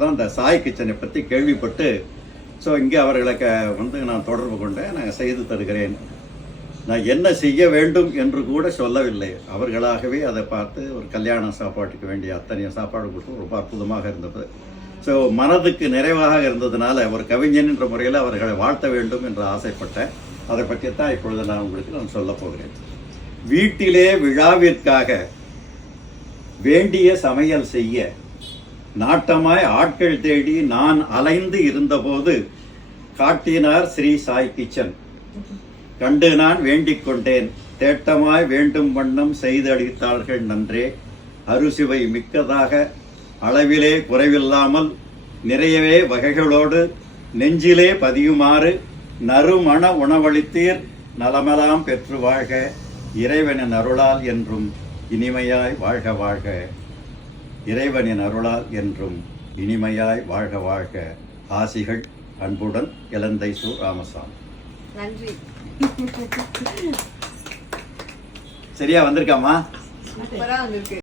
தான் இந்த சாய் கிச்சனை பற்றி கேள்விப்பட்டு ஸோ இங்கே அவர்களுக்கு நான் தொடர்பு கொண்டேன். நான் செய்து தருகிறேன். நான் என்ன செய்ய வேண்டும் என்று கூட சொல்லவில்லை. அவர்களாகவே அதை பார்த்து ஒரு கல்யாண சாப்பாட்டுக்கு வேண்டிய அத்தனை சாப்பாடு கொடுத்து ரொம்ப அற்புதமாக இருந்தது. ஸோ மனதுக்கு நிறைவாக இருந்ததுனால ஒரு கவிஞன் என்ற முறையில் அவர்களை வாழ்த்த வேண்டும் என்று ஆசைப்பட்டேன். அதை பற்றித்தான் இப்பொழுது நான் சொல்ல போகிறேன். வீட்டிலே விழாவிற்காக வேண்டிய சமையல் செய்ய நாட்டமாய் ஆட்கள் தேடி நான் அலைந்து இருந்தபோது காட்டினார் ஸ்ரீ சாய் கிச்சன். கண்டு நான் வேண்டிக் கொண்டேன். தேட்டமாய் வேண்டும் வண்ணம் செய்தளித்தார்கள் நன்றே. அறுசுவை மிக்கதாக அளவிலே குறைவில்லாமல் நிறையவே வகைகளோடு நெஞ்சிலே பதியுமாறு நறுமண உணவளித்தீர். நலமெல்லாம் பெற்று வாழ்க இறைவனின் அருளால் என்றும் இனிமையாய் வாழ்க வாழ்க. இறைவனின் அருளால் என்றும் இனிமையாய் வாழ்க வாழ்க. ஆசிகள் அன்புடன் இலந்தை சு. ராமசாமி. நன்றி. சரியா வந்திருக்காமா? சூப்பரா வந்திருக்கு.